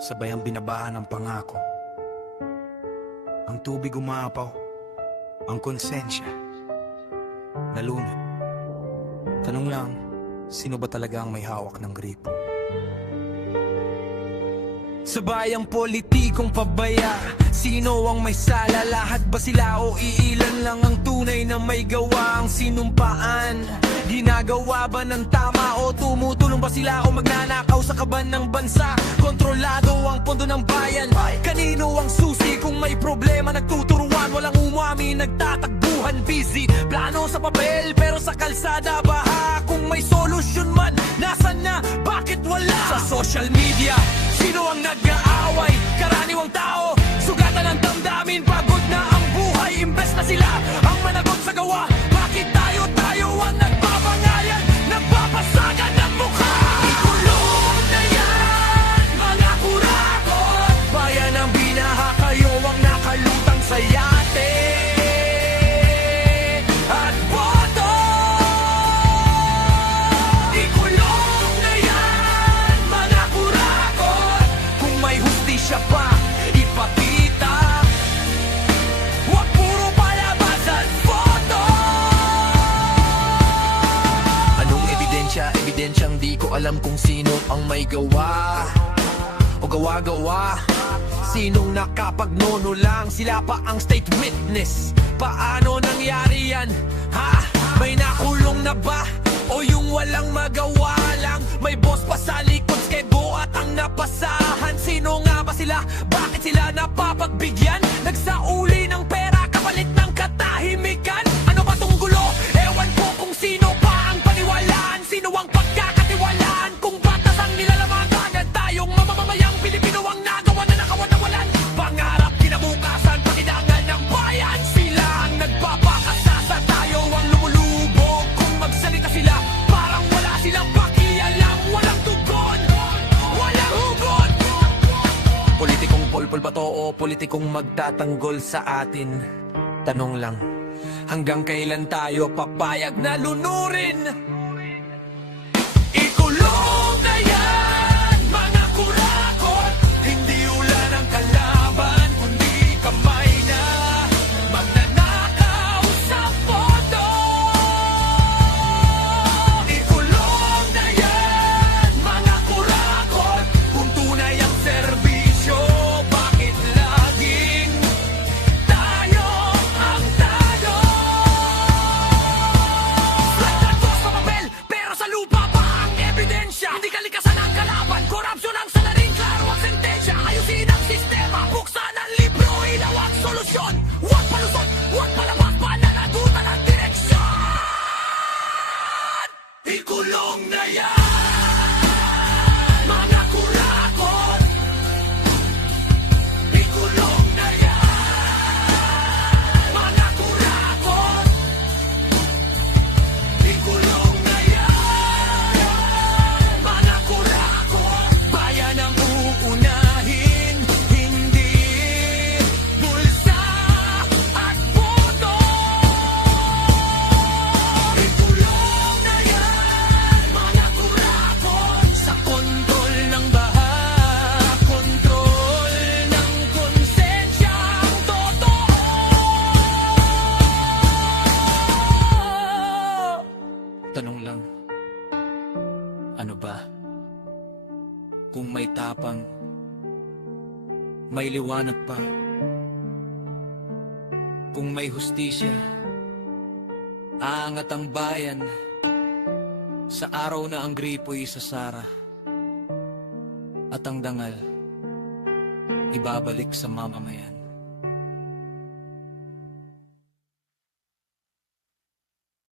Sabay ang binabahan ng pangako. Ang tubig umapaw, ang konsensya nalunod. Tanong lang, sino ba talaga ang may hawak ng gripo? Sa bayang politikong pabaya, sino ang may sala? Lahat ba sila o iilan lang ang tunay na may gawa ang sinumpaan? Ginagawa ba ng tama o tumutulong ba sila o magnanakaw sa kaban ng bansa? Kontrolado ang pondo ng bayan, kanino ang susi kung may problema? Nagtuturuan, walang umami, nagtatakbuhan, busy plano sa papel pero sa kalsada baha. Kung may solusyon man, nasan na? Bakit wala? Sa social media, sino ang nag-aaway? Karaniwang tao, sugatan ng damdamin. Pagod na ang buhay, imbes na sila ang managot sa gawa. Bakit tayo ang nagbabangayan, nagpapasagan ng mukha? Ikulong na yan, mga kurakot. Bayan ang binaha, kayo ang nakalutang sa yate at boto. Ikulong na yan, mga kurakot. Kung may hustisya pa, ipakita. Huwag puro palabas at photo. Anong ebidensya? Ebidensyang di ko alam kung sino ang may gawa o gawa-gawa. Sinong nakapagnono lang? Sila pa ang state witness. Paano nangyari yan? Ha? May nakulong na ba? O yung walang magawa lang? May boss pa sa likod, skebo at ang napasahan. Sino nga ba sila? Bakit sila napapagbigyan? Nagsauli ng pera kapalit ng katahimikan. Ano ba tong gulo? Ewan ko kung sino pa ang paniwalaan. Sino ang pagkakatiwalaan? Kung batas ang nilalamagan at tayong mamamayang Pilipino ang nagawa na nakawanawalan. Pangarap kinabukasan, pakidangan ng bayan. Sila ang nagpapakasasa, tayo ang lumulubog. Kung magsalita sila, parang wala silang pakialam. Walang tugon, walang hugot. Politikong polpol ba to o politikong magtatanggol sa atin? Tanong lang, hanggang kailan tayo papayag na lunurin? Ikulong na yan, mga kurakot. Hindi ulan ang kalaban, kundi kamay na magnanakaw sa podo. Ikulong na yan, mga kurakot. Kung tunay ang serbisyo, bakit laging tayo ang talo? Flat na boss sa papel, pero sa lupa pa ang ebidensya. Hindi kalikasan ang kalaban, korupsyon ang salarin, klaro ang sentensya. Ayusin ang sistema, buksan ang libro, ilaw ang solusyon. Huwag palusot, huwag palabas, pananagutan ang direksyon. Ikulong na yan, mga kurakot. Ikulong na yan, mga kurakot. Ikulong na yan, mga kurakot. Bayan ang uunahin, hindi bulsa at boto. Ikulong na yan, mga kurakot. Sa kontrol ng baha, kontrol ng konsensya ang totoo. Tanong lang, ano ba? Kung may tapang, may liwanag pa. Kung may hustisya, aangat ang bayan. Sa araw na ang gripo'y sasara at ang dangal ibabalik sa mamamayan.